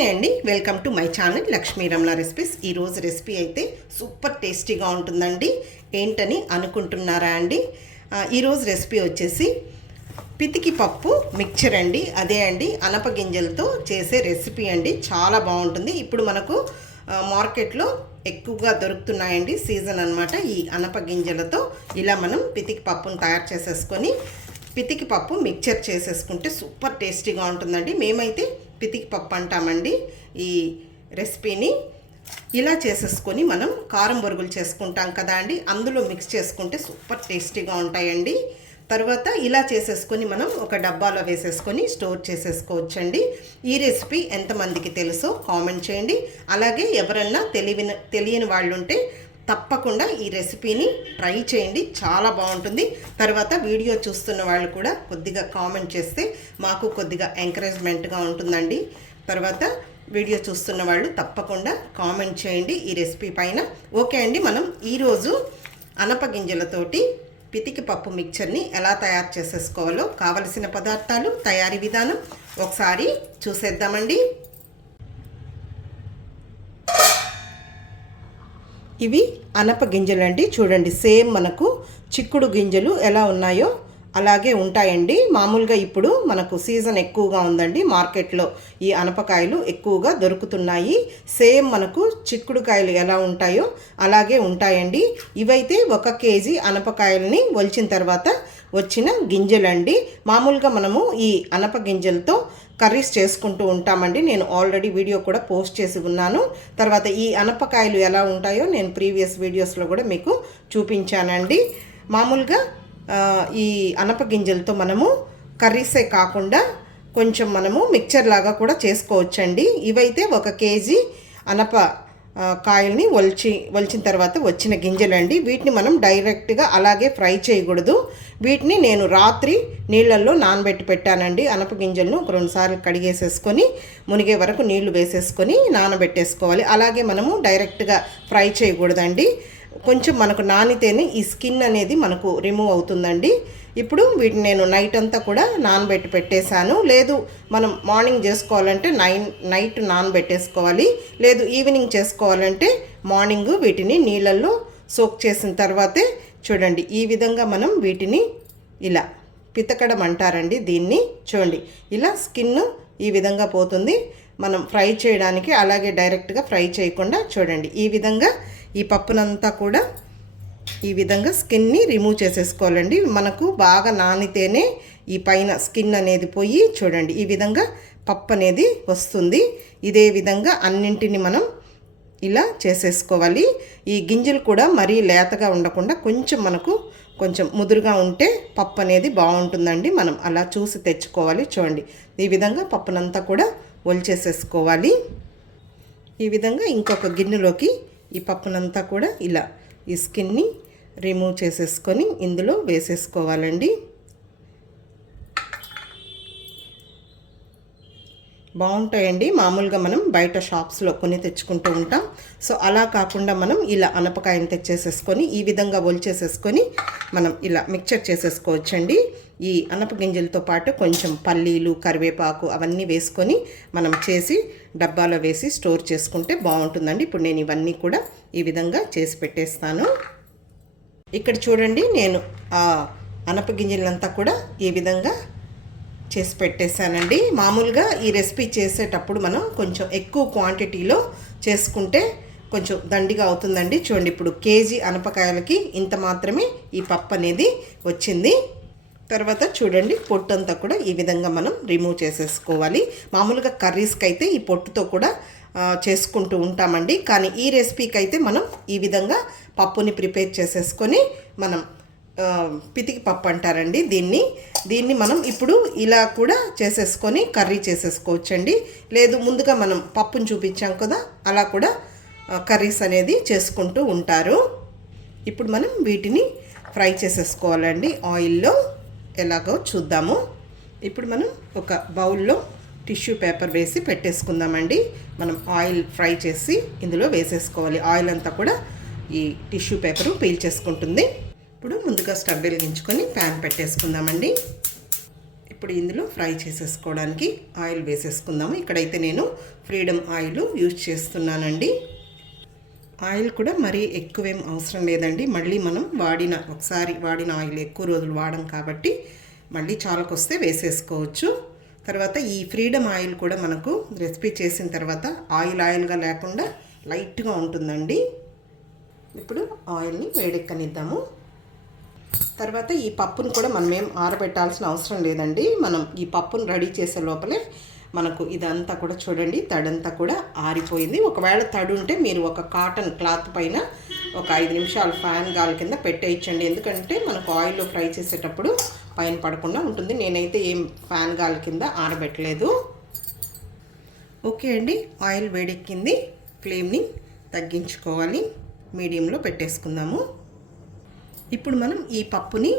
నమస్తే అండి, welcome to my channel Lakshmi Ramana recipes. ఈరోజు రెసిపీ అయితే సూపర్ టేస్టీగా ఉంటుందండి. ఏంటని అనుకుంటున్నారా అండి? ఈరోజు రెసిపీ వచ్చేసి పితికి పప్పు మిక్చర్ అండి. అదే అండి, అనపగింజలతో చేసే రెసిపీ అండి. చాలా బాగుంటుంది. ఇప్పుడు మనకు మార్కెట్లో ఎక్కువగా దొరుకుతున్నాయండి, సీజన్ అనమాట. ఈ అనపగింజలతో ఇలా మనం పితికి పప్పును తయారు చేసేసుకొని పితికి పప్పు మిక్చర్ చేసేసుకుంటే సూపర్ టేస్టీగా ఉంటుందండి. మేమైతే పితికి పప్పు అంటామండి. ఈ రెసిపీని ఇలా చేసేసుకొని మనం కారం బొరుగులు చేసుకుంటాం కదా అండి, అందులో మిక్స్ చేసుకుంటే సూపర్ టేస్టీగా ఉంటాయండి. తర్వాత ఇలా చేసేసుకొని మనం ఒక డబ్బాలో వేసేసుకొని స్టోర్ చేసేసుకోవచ్చండి. ఈ రెసిపీ ఎంతమందికి తెలుసో కామెంట్ చేయండి. అలాగే ఎవరన్నా తెలియని వాళ్ళు ఉంటే తప్పకుండా ఈ రెసిపీని ట్రై చేయండి, చాలా బాగుంటుంది. తర్వాత వీడియో చూస్తున్న వాళ్ళు కూడా కొద్దిగా కామెంట్ చేస్తే మాకు కొద్దిగా ఎంకరేజ్మెంట్గా ఉంటుందండి. తర్వాత వీడియో చూస్తున్న వాళ్ళు తప్పకుండా కామెంట్ చేయండి ఈ రెసిపీ పైన. ఓకే అండి, మనం ఈరోజు అనపగింజలతోటి పితికి పప్పు మిక్చర్ని ఎలా తయారు చేసేసుకోవాలో కావలసిన పదార్థాలు, తయారీ విధానం ఒకసారి చూసేద్దామండి. ఇవి అనప గింజలు అండి. చూడండి, సేమ్ మనకు చిక్కుడు గింజలు ఎలా ఉన్నాయో అలాగే ఉంటాయండి. మామూలుగా ఇప్పుడు మనకు సీజన్ ఎక్కువగా ఉందండి, మార్కెట్లో ఈ అనపకాయలు ఎక్కువగా దొరుకుతున్నాయి. సేమ్ మనకు చిక్కుడుకాయలు ఎలా ఉంటాయో అలాగే ఉంటాయండి. ఇవైతే 1 కేజీ అనపకాయలని ఒలిచిన తర్వాత వచ్చిన గింజలండి. మామూలుగా మనము ఈ అనప గింజలతో కర్రీస్ చేసుకుంటూ ఉంటామండి. నేను ఆల్రెడీ వీడియో కూడా పోస్ట్ చేసి ఉన్నాను. తర్వాత ఈ అనపకాయలు ఎలా ఉంటాయో నేను ప్రీవియస్ వీడియోస్లో కూడా మీకు చూపించానండి. మామూలుగా ఈ అనప గింజలతో మనము కర్రీసే కాకుండా కొంచెం మనము మిక్చర్ లాగా కూడా చేసుకోవచ్చండి. ఇవైతే 1 కేజీ అనప కాయల్ని ఒలిచిన తర్వాత వచ్చిన గింజలండి. వీటిని మనం డైరెక్ట్గా అలాగే ఫ్రై చేయకూడదు. వీటిని నేను రాత్రి నీళ్ళల్లో నానబెట్టి పెట్టానండి. అనప గింజలను ఒక 2 సార్లు కడిగేసేసుకొని మునిగే వరకు నీళ్లు వేసేసుకొని నానబెట్టేసుకోవాలి. అలాగే మనము డైరెక్ట్గా ఫ్రై చేయకూడదండి. కొంచెం మనకు నానితేనే ఈ స్కిన్ అనేది మనకు రిమూవ్ అవుతుందండి. ఇప్పుడు వీటిని నేను నైట్ అంతా కూడా నానబెట్టి పెట్టేశాను. లేదు మనం మార్నింగ్ చేసుకోవాలంటే నైట్ నానబెట్టేసుకోవాలి. లేదు ఈవినింగ్ చేసుకోవాలంటే మార్నింగ్ వీటిని నీళ్ళల్లో సోక్ చేసిన తర్వాతే చూడండి ఈ విధంగా మనం వీటిని ఇలా పితకడం అంటారండి దీన్ని. చూడండి, ఇలా స్కిన్ ఈ విధంగా పోతుంది. మనం ఫ్రై చేయడానికి అలాగే డైరెక్ట్గా ఫ్రై చేయకుండా చూడండి ఈ విధంగా ఈ పప్పునంతా కూడా ఈ విధంగా స్కిన్ని రిమూవ్ చేసేసుకోవాలండి. మనకు బాగా నానితేనే ఈ పైన స్కిన్ అనేది పోయి చూడండి ఈ విధంగా పప్పు అనేది వస్తుంది. ఇదే విధంగా అన్నింటిని మనం ఇలా చేసేసుకోవాలి. ఈ గింజలు కూడా మరీ లేతగా ఉండకుండా కొంచెం ముదురుగా ఉంటే పప్పు అనేది బాగుంటుందండి. మనం అలా చూసి తెచ్చుకోవాలి. చూడండి ఈ విధంగా పప్పునంతా కూడా ఒలిచేసేసుకోవాలి. ఈ విధంగా ఇంకొక గిన్నెలోకి ఈ పప్పునంతా కూడా ఇలా ఈ స్కిన్ని రిమూవ్ చేసేసుకొని ఇందులో వేసేసుకోవాలండి. బాగుంటాయండి. మామూలుగా మనం బయట షాప్స్లో కొని తెచ్చుకుంటూ ఉంటాం. సో అలా కాకుండా మనం ఇలా అనపకాయని తెచ్చేసేసుకొని ఈ విధంగా ఒలిచేసేసుకొని మనం ఇలా మిక్చర్ చేసేసుకోవచ్చండి. ఈ అనప గింజలతో పాటు కొంచెం పల్లీలు, కరివేపాకు అవన్నీ వేసుకొని మనం చేసి డబ్బాలో వేసి స్టోర్ చేసుకుంటే బాగుంటుందండి. ఇప్పుడు నేను ఇవన్నీ కూడా ఈ విధంగా చేసి పెట్టేస్తాను. ఇక్కడ చూడండి, నేను ఆ అనప గింజలంతా కూడా ఈ విధంగా చేసి పెట్టేశానండి. మామూలుగా ఈ రెసిపీ చేసేటప్పుడు మనం కొంచెం ఎక్కువ క్వాంటిటీలో చేసుకుంటే కొంచెం దండిగా అవుతుందండి. చూడండి, ఇప్పుడు కేజీ అనపకాయలకి ఇంత మాత్రమే ఈ పప్పు అనేది వచ్చింది. తర్వాత చూడండి, పొట్టు అంతా కూడా ఈ విధంగా మనం రిమూవ్ చేసేసుకోవాలి. మామూలుగా కర్రీస్కి అయితే ఈ పొట్టుతో కూడా చేసుకుంటూ ఉంటామండి. కానీ ఈ రెసిపీకి అయితే మనం ఈ విధంగా పప్పుని ప్రిపేర్ చేసేసుకొని మనం పితికి పప్పు అంటారండి దీన్ని మనం ఇప్పుడు ఇలా కూడా చేసేసుకొని కర్రీ చేసేసుకోవచ్చండి. లేదు ముందుగా మనం పప్పుని చూపించాం కదా, అలా కూడా కర్రీస్ అనేది చేసుకుంటూ ఉంటారు. ఇప్పుడు మనం వీటిని ఫ్రై చేసేసుకోవాలండి ఆయిల్లో. ఎలాగో చూద్దాము. ఇప్పుడు మనం ఒక బౌల్లో టిష్యూ పేపర్ వేసి పెట్టేసుకుందామండి. మనం ఆయిల్ ఫ్రై చేసి ఇందులో వేసేసుకోవాలి. ఆయిల్ అంతా కూడా ఈ టిష్యూ పేపరు పీల్చేసుకుంటుంది. ఇప్పుడు ముందుగా స్టవ్ వెలిగించుకొని ప్యాన్ పెట్టేసుకుందామండి. ఇప్పుడు ఇందులో ఫ్రై చేసేసుకోవడానికి ఆయిల్ వేసేసుకుందాము. ఇక్కడైతే నేను ఫ్రీడమ్ ఆయిల్ యూజ్ చేస్తున్నానండి. ఆయిల్ కూడా మరీ ఎక్కువేం అవసరం లేదండి. మళ్ళీ మనం ఒకసారి వాడిన ఆయిల్ ఎక్కువ రోజులు వాడం కాబట్టి మళ్ళీ చాలకొస్తే వేసేసుకోవచ్చు. తర్వాత ఈ ఫ్రీడమ్ ఆయిల్ కూడా మనకు రెసిపీ చేసిన తర్వాత ఆయిల్గా లేకుండా లైట్గా ఉంటుందండి. ఇప్పుడు ఆయిల్ని వేడెక్కనిద్దాము. తర్వాత ఈ పప్పును కూడా మనం ఏం ఆరబెట్టాల్సిన అవసరం లేదండి. మనం ఈ పప్పును రెడీ చేసే లోపలే మనకు ఇదంతా కూడా చూడండి, తడంతా కూడా ఆరిపోయింది. ఒకవేళ తడి ఉంటే మీరు ఒక కాటన్ క్లాత్ పైన ఒక 5 నిమిషాలు ఫ్యాన్ గాలి కింద పెట్టేయచ్చండి. ఎందుకంటే మనకు ఆయిల్లో ఫ్రై చేసేటప్పుడు పైన పడకుండా ఉంటుంది. నేనైతే ఏం ఫ్యాన్ గాలి కింద ఆరబెట్టలేదు. ఓకే అండి, ఆయిల్ వేడెక్కింది. ఫ్లేమ్ని తగ్గించుకోవాలి, మీడియంలో పెట్టేసుకుందాము. ఇప్పుడు మనం ఈ పప్పుని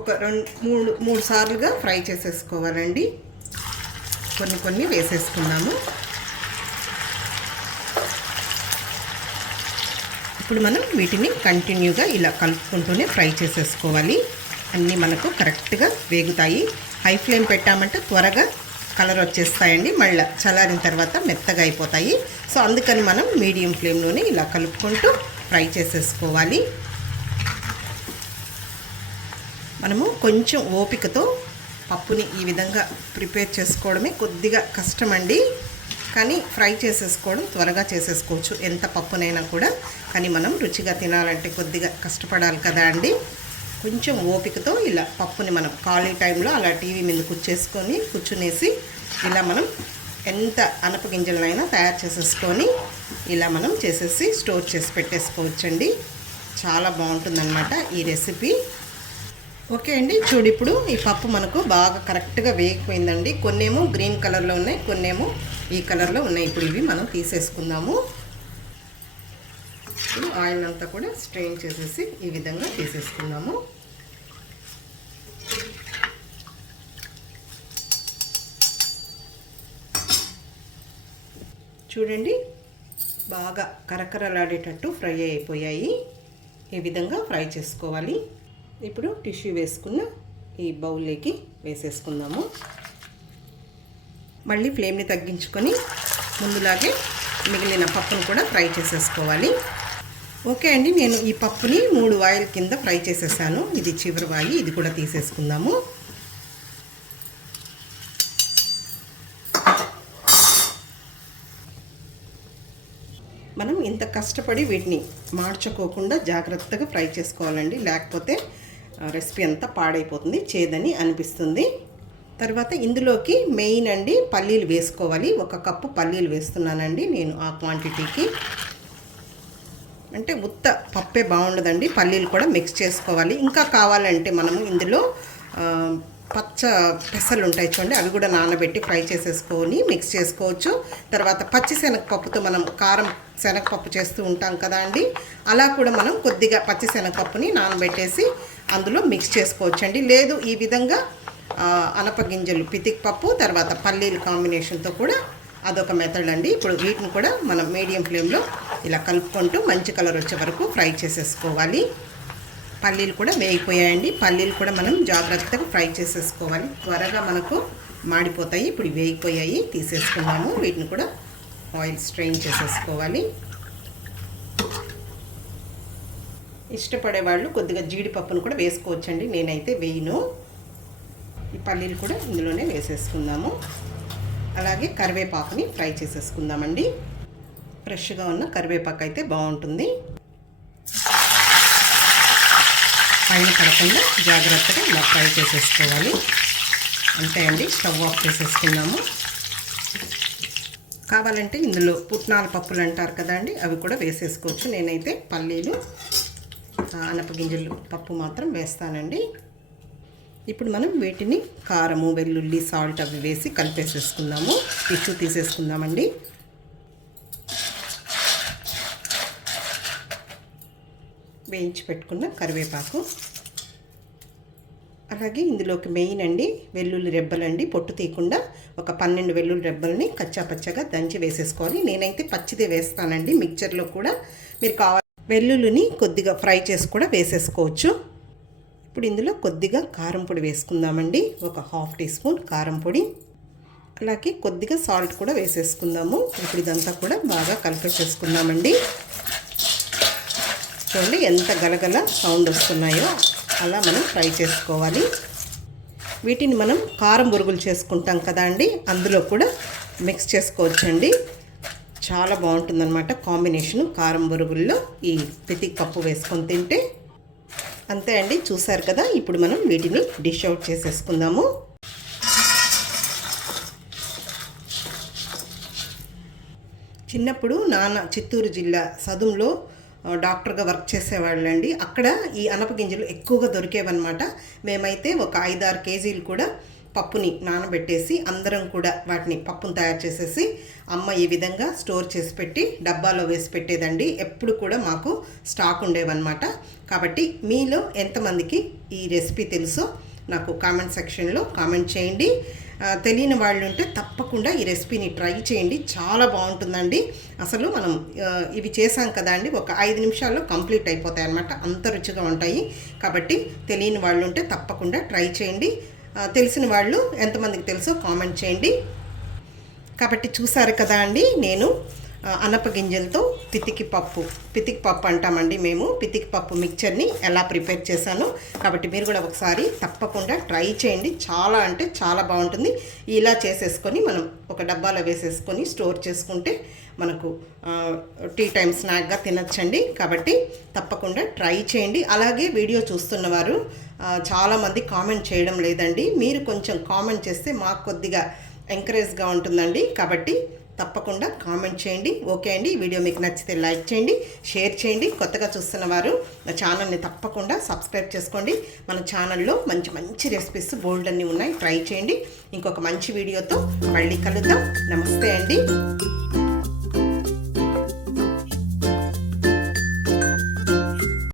ఒక 2-3 సార్లుగా ఫ్రై చేసేసుకోవాలండి. కొన్ని వేసేసుకుందాము. ఇప్పుడు మనం వీటిని కంటిన్యూగా ఇలా కలుపుకుంటూనే ఫ్రై చేసేసుకోవాలి. అన్నీ మనకు కరెక్ట్గా వేగుతాయి. హై ఫ్లేమ్ పెట్టామంటే త్వరగా కలర్ వచ్చేస్తాయండి, మళ్ళీ చల్లారిన తర్వాత మెత్తగా అయిపోతాయి. సో అందుకని మనం మీడియం ఫ్లేమ్లోనే ఇలా కలుపుకుంటూ ఫ్రై చేసేసుకోవాలి. మనము కొంచెం ఓపికతో పప్పుని ఈ విధంగా ప్రిపేర్ చేసుకోవడమే కొద్దిగా కష్టమండి, కానీ ఫ్రై చేసేసుకోవడం త్వరగా చేసేసుకోవచ్చు ఎంత పప్పునైనా కూడా. కానీ మనం రుచిగా తినాలంటే కొద్దిగా కష్టపడాలి కదా అండి. కొంచెం ఓపికతో ఇలా పప్పుని మనం ఖాళీ టైంలో అలా టీవీ మీద కూర్చునేసి ఇలా మనం ఎంత అనపగింజలనైనా తయారు చేసేసుకొని ఇలా మనం చేసేసి స్టోర్ చేసి పెట్టేసుకోవచ్చండి. చాలా బాగుంటుందన్నమాట ఈ రెసిపీ. ఓకే అండి, చూడు ఇప్పుడు ఈ పప్పు మనకు బాగా కరెక్ట్గా వేగిపోయిందండి. కొన్నేమో గ్రీన్ కలర్లో ఉన్నాయి, కొన్నేమో ఈ కలర్లో ఉన్నాయి. ఇప్పుడు ఇవి మనం తీసేసుకుందాము. ఇప్పుడు ఆయిల్ అంతా కూడా స్ట్రెయిన్ చేసేసి ఈ విధంగా తీసేసుకుందాము. చూడండి, బాగా కరకరలాడేటట్టు ఫ్రై అయిపోయాయి. ఈ విధంగా ఫ్రై చేసుకోవాలి. ఇప్పుడు టిష్యూ వేసుకున్న ఈ బౌల్లోకి వేసేసుకుందాము. మళ్ళీ ఫ్లేమ్ని తగ్గించుకొని ముందులాగే మిగిలిన పప్పును కూడా ఫ్రై చేసేసుకోవాలి. ఓకే అండి, నేను ఈ పప్పుని 3 వాయిల్ కింద ఫ్రై చేసేసాను. ఇది చివరి వాయి, ఇది కూడా తీసేసుకుందాము. మనం ఇంత కష్టపడి వీటిని మార్చుకోకుండా జాగ్రత్తగా ఫ్రై చేసుకోవాలండి, లేకపోతే రెసిపీ అంతా పాడైపోతుంది, చేదని అనిపిస్తుంది. తర్వాత ఇందులోకి మెయిన్ అండి పల్లీలు వేసుకోవాలి. 1 కప్పు పల్లీలు వేస్తున్నానండి నేను ఆ క్వాంటిటీకి. అంటే ఉత్త పప్పే బాగుండదండి, పల్లీలు కూడా మిక్స్ చేసుకోవాలి. ఇంకా కావాలంటే మనము ఇందులో పచ్చ పెసలు ఉంటాయి చూడండి, అవి కూడా నానబెట్టి ఫ్రై చేసేసుకొని మిక్స్ చేసుకోవచ్చు. తర్వాత పచ్చి శనగపప్పుతో మనం కారం శనగపప్పు చేస్తూ ఉంటాం కదా అండి, అలా కూడా మనం కొద్దిగా పచ్చి శనగపప్పుని నానబెట్టేసి అందులో మిక్స్ చేసుకోవచ్చు అండి. లేదు ఈ విధంగా అనపగింజలు పితిక్ పప్పు తర్వాత పల్లీలు కాంబినేషన్తో కూడా అదొక మెథడ్ అండి. ఇప్పుడు వీటిని కూడా మనం మీడియం ఫ్లేమ్లో ఇలా కలుపుకుంటూ మంచి కలర్ వచ్చే వరకు ఫ్రై చేసేసుకోవాలి. పల్లీలు కూడా వేగిపోయాయండి. పల్లీలు కూడా మనం జాగ్రత్తగా ఫ్రై చేసేసుకోవాలి, త్వరగా మనకు మాడిపోతాయి. ఇప్పుడు వేగిపోయాయి, తీసేసుకున్నాము. వీటిని కూడా ఆయిల్ స్ట్రెయిన్ చేసేసుకోవాలి. ఇష్టపడే వాళ్ళు కొద్దిగా జీడిపప్పును కూడా వేసుకోవచ్చండి, నేనైతే వేయను. ఈ పల్లీలు కూడా ఇందులోనే వేసేసుకుందాము. అలాగే కరివేపాకుని ఫ్రై చేసేసుకుందామండి. ఫ్రెష్గా ఉన్న కరివేపాకు అయితే బాగుంటుంది. పైన పడకుండా జాగ్రత్తగా ఇలా ఫ్రై చేసేసుకోవాలి. అంతే అండి, స్టవ్ ఆఫ్ చేసేసుకుందాము. కావాలంటే ఇందులో పుట్నాల పప్పులు అంటారు కదండి, అవి కూడా వేసేసుకోవచ్చు. నేనైతే పల్లీలు అనపగింజలు పప్పు మాత్రం వేస్తానండి. ఇప్పుడు మనం వీటిని కారము వెల్లుల్లి సాల్ట్ అవి వేసి కలిపేసేసుకుందాము. టిష్యూ తీసేసుకుందామండి. వేయించి పెట్టుకున్న కరివేపాకు, అలాగే ఇందులోకి మెయిన్ అండి వెల్లుల్లి రెబ్బలండి, పొట్టు తీయకుండా ఒక 12 వెల్లుల్లి రెబ్బల్ని కచ్చాపచ్చగా దంచి వేసేసుకోవాలి. నేనైతే పచ్చిదే వేస్తానండి. మిక్చర్లో కూడా మీరు కావాలి వెల్లుల్లిని కొద్దిగా ఫ్రై చేసి కూడా వేసేసుకోవచ్చు. ఇప్పుడు ఇందులో కొద్దిగా కారం పొడి వేసుకుందామండి. ఒక 1/2 టీ స్పూన్ కారం పొడి, అలాగే కొద్దిగా సాల్ట్ కూడా వేసేసుకుందాము. ఇప్పుడు ఇదంతా కూడా బాగా కలిపేసేసుకుందామండి. చూడండి ఎంత గలగల సౌండ్ వస్తున్నాయో అలా మనం ఫ్రై చేసుకోవాలి. వీటిని మనం కారం బొరుగులు చేసుకుంటాం కదా అండి, అందులో కూడా మిక్స్ చేసుకోవచ్చండి. చాలా బాగుంటుందన్నమాట కాంబినేషను కారం బొరుగుల్లో ఈ పితిక్ పప్పు వేసుకొని తింటే. అంతే అండి, చూసారు కదా. ఇప్పుడు మనం వీటిని డిష్ అవుట్ చేసేసుకుందాము. చిన్నప్పుడు నాన్న చిత్తూరు జిల్లా సదుంలో డాక్టర్గా వర్క్ చేసేవాళ్ళండి. అక్కడ ఈ అనపగింజలు ఎక్కువగా దొరికేవన్నమాట. మేమైతే ఒక 5-6 కేజీలు కూడా పప్పుని నానబెట్టేసి అందరం కూడా వాటిని పప్పును తయారు చేసేసి అమ్మ ఈ విధంగా స్టోర్ చేసి పెట్టి డబ్బాలో వేసి పెట్టేదండి. ఎప్పుడు కూడా మాకు స్టాక్ ఉండేవన్నమాట. కాబట్టి మీలో ఎంతమందికి ఈ రెసిపీ తెలుసో నాకు కామెంట్ సెక్షన్లో కామెంట్ చేయండి. తెలియని వాళ్ళు ఉంటే తప్పకుండా ఈ రెసిపీని ట్రై చేయండి, చాలా బాగుంటుందండి. అసలు మనం ఇవి చేసాం కదా అండి, ఒక 5 నిమిషాల్లో కంప్లీట్ అయిపోతాయి అన్నమాట, అంత రుచిగా ఉంటాయి. కాబట్టి తెలియని వాళ్ళు ఉంటే తప్పకుండా ట్రై చేయండి. తెలిసిన వాళ్ళు ఎంతమందికి తెలుసో కామెంట్ చేయండి. కాబట్టి చూసారు కదా అండి, నేను అనపగింజలతో పితికి పప్పు అంటామండి మేము, పితికి పప్పు మిక్చర్ని ఎలా ప్రిపేర్ చేశాను. కాబట్టి మీరు కూడా ఒకసారి తప్పకుండా ట్రై చేయండి, చాలా అంటే చాలా బాగుంటుంది. ఇలా చేసేసుకొని మనం ఒక డబ్బాలో వేసేసుకొని స్టోర్ చేసుకుంటే మనకు టీ టైం స్నాక్గా తినచ్చండి. కాబట్టి తప్పకుండా ట్రై చేయండి. అలాగే వీడియో చూస్తున్నవారు చాలామంది కామెంట్ చేయడం లేదండి. మీరు కొంచెం కామెంట్ చేస్తే మాకు కొద్దిగా ఎంకరేజ్గా ఉంటుందండి. కాబట్టి తప్పకుండా కామెంట్ చేయండి. ఓకే అండి, ఈ వీడియో మీకు నచ్చితే లైక్ చేయండి, షేర్ చేయండి. కొత్తగా చూస్తున్న వారు నా ఛానల్ని తప్పకుండా సబ్స్క్రైబ్ చేసుకోండి. మన ఛానల్లో మంచి మంచి రెసిపీస్ బోల్డ్ అన్నీ ఉన్నాయి, ట్రై చేయండి. ఇంకొక మంచి వీడియోతో మళ్ళీ కలుద్దాం. నమస్తే అండి.